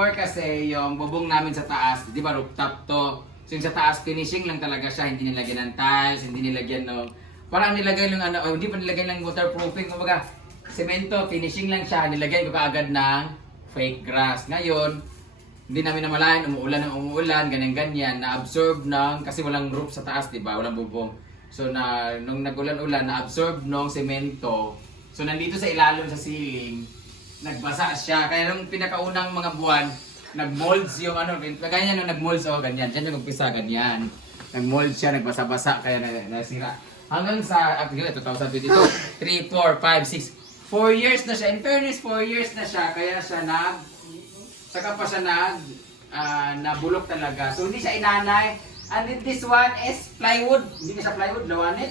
before kasi yung bubong namin sa taas, di ba rooftop to. So yung sa taas, finishing lang talaga siya, hindi nilagyan ng tiles, hindi nilagyan ng... Parang nilagay lang hindi pa nilagay ng waterproofing, kumbaga, semento, finishing lang siya, nilagyan ko kaagad ng fake grass. Ngayon, hindi namin namalayan, umuulan ng umuulan, ganyan-ganyan, na-absorb ng, kasi walang roof sa taas, di ba? Walang bubong. So nung nag-ulan-ulan, na-absorb ng semento. So nandito sa ilalim sa ceiling, nagbasa siya. Kaya nung pinakaunang mga buwan, nag-molds yung ganyan nung nag-molds, ganyan. Diyan yung umpisa, ganyan. Nag-mold siya, nagbasa-basa, kaya nasira. Hanggang sa, 2022, 3, 4, 5, 6, 4 years na siya. In fairness, 4 years na siya, kaya siya saka pa siya nabulok talaga. So hindi siya inanay. And this one is plywood. Hindi na siya plywood, lawanit.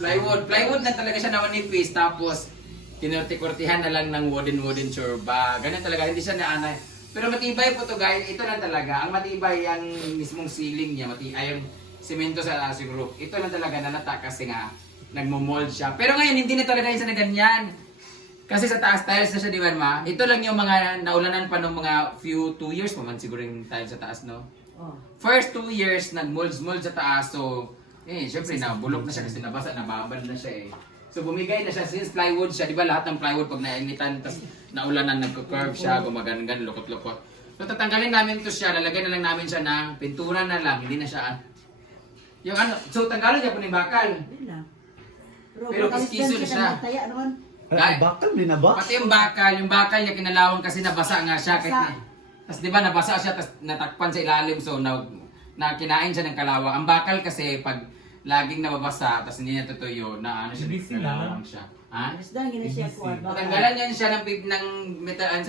Plywood lang talaga siya na manipis. Tapos, tinurti-kurtihan na lang ng wooden churba. Ganyan talaga, hindi siya naanay. Pero matibay po to guys, ito lang talaga. Ang matibay, ang mismong ceiling niya, yung semento sa asing roof. Ito lang talaga nalata kasi nga, nagmo-mold siya. Pero ngayon, hindi na talaga siya na ganyan. Kasi sa taas, tiles na siya, di ba ma? Ito lang yung mga naulanan pa ng mga 2 years pa man siguro yung tiles sa taas, no? First 2 years, nag-mold sa taas. So, syempre, nabulok na siya kasi nabasa, nababal na siya eh. So, bumigay na siya since plywood siya. Di ba lahat ng plywood pag nainitan, tapos naulanan, nagko-curve siya, gumagan-gan, lukot-lukot. So, tatanggalin namin to siya, lalagyan na lang namin siya ng pintura na lang, hindi na siya yung so tanggalin niya po ni bakal. Pero kiskiso na siya. Bakal din na ba? Pati yung bakal niya kinalawang kasi nabasa nga siya. Tapos di ba nabasa siya, tapos natakpan sa ilalim, so kinain siya ng kalawang. Ang bakal kasi pag laging nababasa, tapos hindi niya tutuyo, siya, kalawang siya. Ha? Patanggalan niya siya ng metal,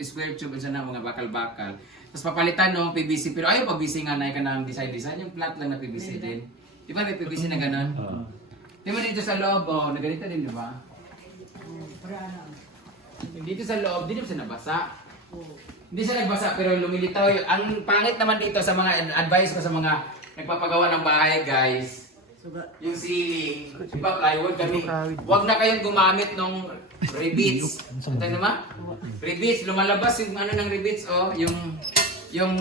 square tube, mga bakal-bakal. Tapos papalitan ng PVC, pero ayaw PVC nga na ka ng design, yung flat lang na PVC din. Di ba may PVC na gano'n? Di ba dito sa loob, na ganito din, di ba? Dito sa loob, di ba siya nabasa? Hindi siya nagbasa, pero lumilitaw yun. Ang pangit naman dito sa mga advice ko sa mga nagpapagawa ng bahay, guys. Yung ceiling, di ba plywood kami. Huwag na kayong gumamit ng rivets. Ito naman? Rivets, lumalabas yung ng rivets, yung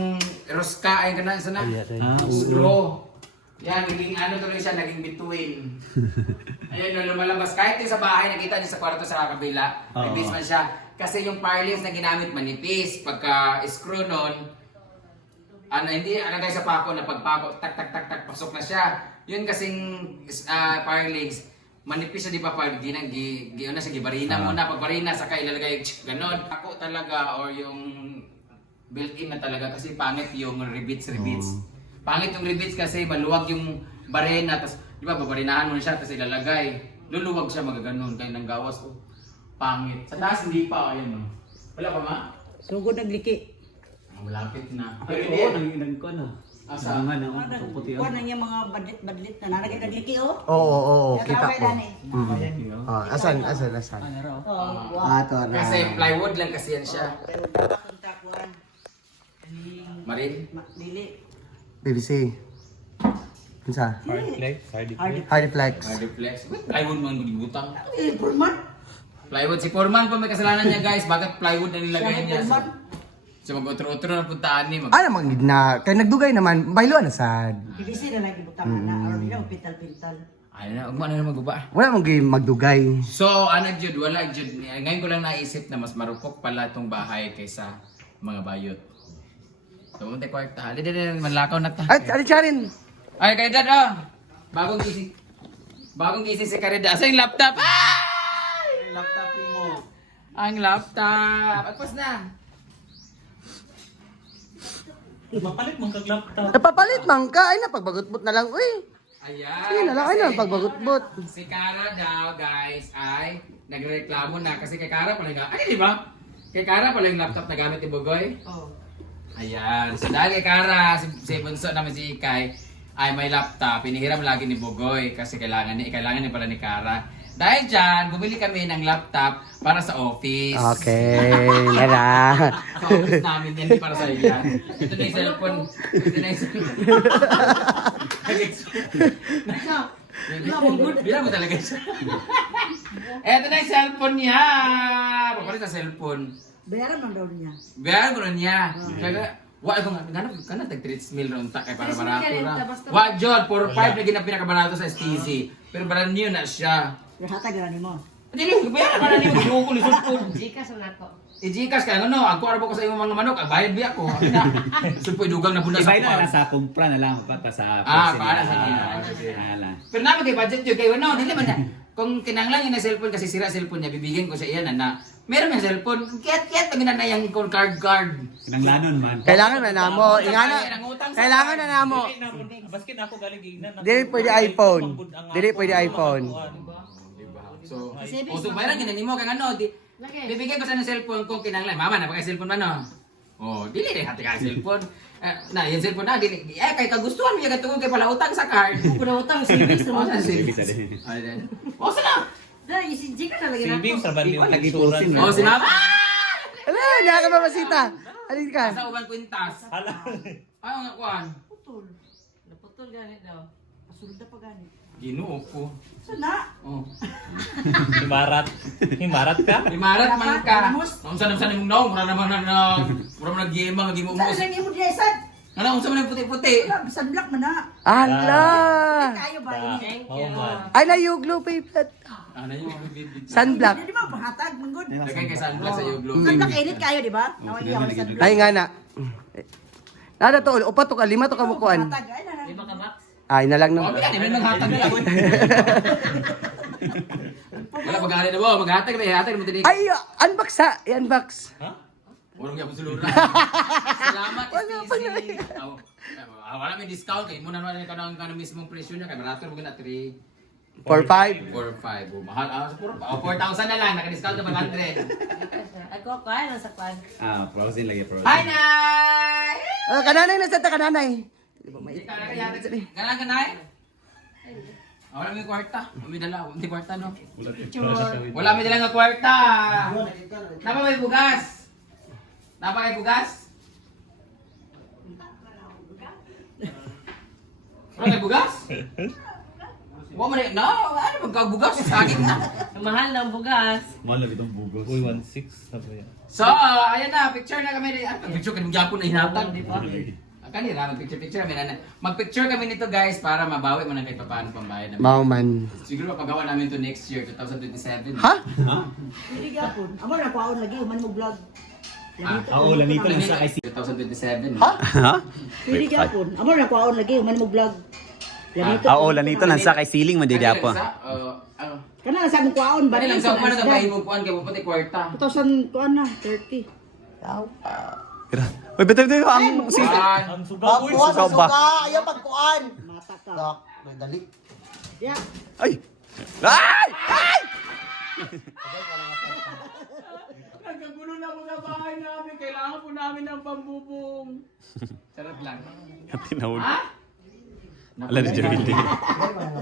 roska, ay ganun, sana? Screw. Yan, naging tuloy siya, naging between. Ayun, lumalabas. Kahit yung sa bahay, nakita niyo sa kwarto sa kabila, rivets man siya. Kasi yung parlings na ginamit manipis, pagka-screw nun, hindi, guys sa pako na pagpako, tak, pasok na siya. Yun kasing parlings, manipis siya, di ba, pag gibarina muna, pag barina, saka ilalagay, ganon. Ako talaga, or yung built-in na talaga, kasi pangit yung rivets. Pangit yung rivets kasi maluwag yung barena, tapos, di ba, babarinahan mo na siya, tapos ilalagay. Luluwag siya magaganon, kaya nang gawas ko. Pangit. Sa taas, hindi pa, ayun. Wala pa ma? Sugod nagliki. Malapit na. Oo, nang ko na. Asa? Puputi. Kuha na niya mga badlit na naragay nagliki Oo, kita ko. Asan? Ato na. Kasi plywood lang kasi yan siya. Marin? Dili. PVC. Kinsa? Hardiflex. Hardiflex. Plywood man gulibutang. Purman. Plywood. Si Foreman po may kasalanan niya guys. Bakit plywood na nilagay niya? So mag-utro-utro na puntaan niya. Ano magid na? Kay nagdugay naman, baylo na sad. PVC na lagi butang na. Or bila pintal-pintal. Ayun na, umano na maguba. Wala mong magdugay. So, Jud, wala Jud. Ngayon ko lang naisip na mas marupok pala itong bahay kaysa mga bayot. So, munti kwarta. Hindi, manlakaw na ta. Ay, Charin. Ay, Karidad, Bagong gising si Karidad. Asa yung laptop? Ay! Laptop mo. Ang laptop. Agpas na. Mapalit mong kag-laptop. Napapalit man ka. Ay, napagbagot-bot na lang. Uy. Ayan. Sige na lang. Ay, napagbagot-bot. Si Kara daw, guys, ay nagreklamo na. Kasi kay Kara pala di ba? Kay Kara pala yung laptop na gamit ni Bugoy. Ayan. So dahil kay Kara, si Bunso namin si Ikay, ay may laptop. Pinihiram lagi ni Bugoy kasi kailangan niya pala ni Kara. Dahil dyan, bumili kami ng laptop para sa office. Okay, nara. Sa office namin, hindi para sa iyan. Ito na yung cellphone. Bila mo talaga siya. Ito na yung cellphone niya. Papalit sa cellphone. Bayaran lang daw niya. Bayaran ko na niya. Kaya, wa ko nga kana tag 3 mil ron ta kay para barato ra. Wa jud for 5 na gina pinakabarato sa STC. Pero brand new na siya. Pero hatag na nimo. Dili bayaran para nimo giduko ni sulpon. Jikas na to. Ijikas ka ano, ako arabo ko sa imong mga manok, bayad biya ko. Sulpoy dugang na bunda sa Ibay na lang kuan. sa kumpra na lang pa sa Para sa Hala. Pero naman kay budget yun, kay ano, dili man na. Kung kinanglan yun na cellphone kasi sira cellphone niya, bibigyan ko sa iyan na meron yung cellphone, kiyat-kiyat pag na yung card. Kinanglanon man. Kailangan na namo. Ingana. Kailangan na namo. Baskin ako galing gignan. Dili pwede iPhone. Dili pwede iPhone. So, uso bayaran gina nimo kang ano, bibigyan ko sa ng cellphone kung kinanglan. Mama na pagka cellphone man no. Oh, dili rin hati ka cellphone. Na, yung cellphone na, dili, kay kagustuhan mo yung katungod kay pala utang sa card. Kuna utang savings Oh, naman. sa Savings savings. na din. Oh, sana? Dahil si Jika na lagi na. Savings sa bandi Ikaw, nagituran. nag-ipusin, Oh, si mama! Ala, na ka mamasita. Alin ka? Sa uban kwintas. Hala. Ayaw nga kuhan. Putol. Naputol ganit daw. Pasulda pa gani. Ginoo ko. Sana. Oh. Himarat ka? Imarat man ka. Ramos. Ang sanam-sanam mong naong, mura naman nag-gima, nag-gima Saan umos. lang imo diya sad? Ano, unsa man yung puti-puti? Wala bisan black man na. Ala. Kayo ba ini? Thank Oo you. man. Ay, layuglo pa yung plat. Ano yung mga bibig? Sunblock. Di ba pahatag manggod? Lagay kay sunglass sa iyo, glow. Sunblock edit kayo di ba? Naway yaw sunblock. Ay, nga na. Nada to, upat to ka, lima to ka mukuan. Hatag ay na. Lima ka box? Ay, na lang no. Oh, bigan, may naghatag na ako. Wala pag-aari na mo, maghatag na, ihatag mo tinig. Ay, unbox ha. I-unbox. Ha? Walang yapon sulura. Salamat, Wala pa na. STC. Wala may discount kay muna naman ka ng mismong presyo niya kay barato mo na 3 4-5. 4-5. Oh, mahal. 4,000 na lang, naka-discount ka 100. Ako kaya na sa kwan. Frozen lagi frozen. Hi, Nay! Kananay na sa ta, kananay. Ganang ganay? Wala may kwarta. May dala. Hindi kwarta, no? Wala may dala nga kwarta. Napa may bugas? Napa may bugas? Wala may bugas? Wala man no, ano magkabugas sa akin na. Ang mahal ng bugas. Mahal na itong bugos. Uy, 1.6 na ba yan? So, ayan na, picture na kami. Picture kami Japon na hinatag. Kanina, mag-picture kami na. Mag-picture kami nito guys para mabawi mo na kahit paano pambayad namin. Mauman. Siguro mapagawa namin to next year, 2027. Ha? Hindi gapon. Amo na kuaon lagi man mo vlog. Oo, lanito lang sa IC. 2027. Ha? Hindi gapon. Amo na kuaon lagi man mo vlog. Oo, lanito lang sa kay ceiling man di po. Kana sa mo kuaon ba Bali lang sa kumana na mahimupuan kay puputi kwarta. 2000 kuan na 30. Uy, betul ang si One. sugaw ba? Ayaw pagkuan. Mata ka. Dok, dali. Ya. Ay! Ay! Ay! Nagkagulo na mga bahay namin. Kailangan po namin ng pambubong. Sarap lang. Tinawag. Ha? Ala di Joey.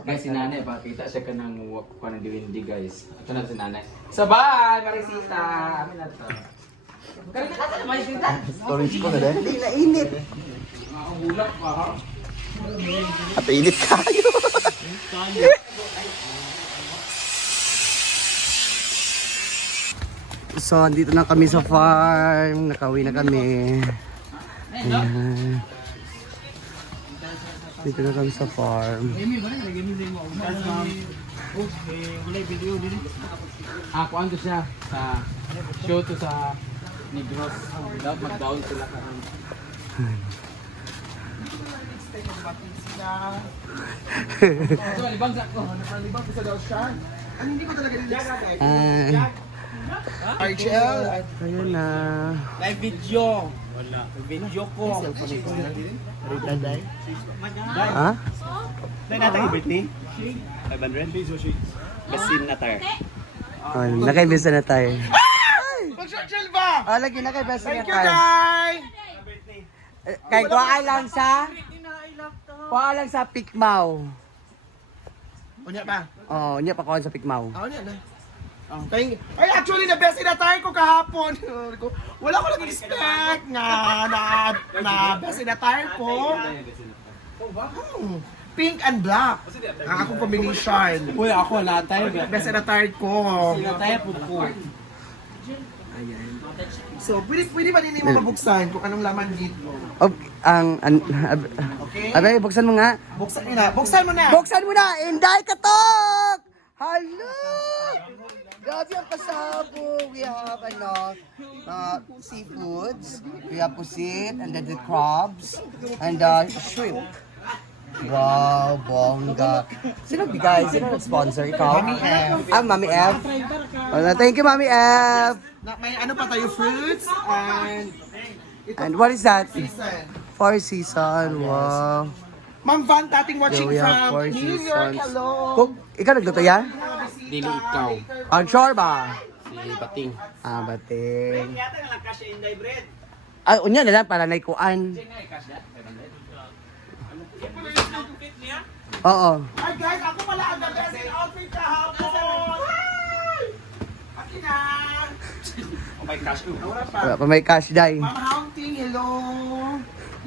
Guys, si nanay, pakita siya ka ng walk pa ng diwindi guys. Ito na si nanay. Sabay, Marisita! Amin na to. Karita na sa Marisita! Storage ko na din. Hindi na init. Makahulak pa ha? At init kayo. So, andito na kami sa farm. Nakauwi na kami. Dito na kami sa farm. Ako ando siya sa show to sa Negros. Dapat mag-down sila karon. So, libang sa ko. Libang ko sa daw siya. RGL. Ayun na. Live video. Video ko. Ha? Dahil natin yung Britney? 500? Basin na tar. Oh, nakaibisa na tayo. Mag-social ba? Oh, lagi nakaibisa na Thank you, tayo. guys! Kay kuha lang sa... Kuha lang sa Pikmaw. Unya ba? Oh, niya pa kuha sa Pikmaw. Ako niya na. Ay, actually, na-best inatay ko kahapon. Wala ko lang respect na best inatay ko. Pink and black. Ang akong combination. Uy, ako natay. Best inatay ko. Natay po ko. So, pwede ba din mo mabuksan kung anong laman dito? Okay, Okay? Abay, buksan mo nga. Buksan mo na. Buksan mo na! Buksan mo na! Inday Katok! Hello! Grabe ang pasabog. We have, seafoods. We have pusit, and then the crabs, and shrimp. Wow, bongga. Sino bigay? Sino nag-sponsor? Ikaw? Mami F. Mami F. Thank you, Mami F. May ano pa tayo, fruits, And what is that? season. Four season. Wow. Ma'am Van, tating watching So we have from four New York. seasons. Hello! Cook, ikaw nagluto yan? Dili ikaw. Ang sure ba? Si Bating. Bating. Yata nga lang cash in bread. Ay, unya na lang para naikuan. Oo. Hi guys, ako pala ang the best in outfit kahapon! Akin na! Wala pa may cash day. Mama Haunting, hello!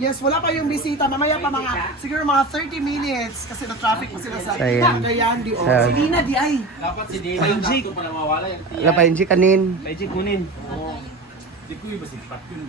Yes, wala pa yung bisita. Mamaya pa siguro mga 30 minutes kasi na-traffic pa sila sa Ayan. Cagayan di o. Ayan. Si Nina di ay. Dapat si Dili. Sakto pala mawala yung Wala pa yung kanin. Magic kunin. Di ko iba si Pat yun.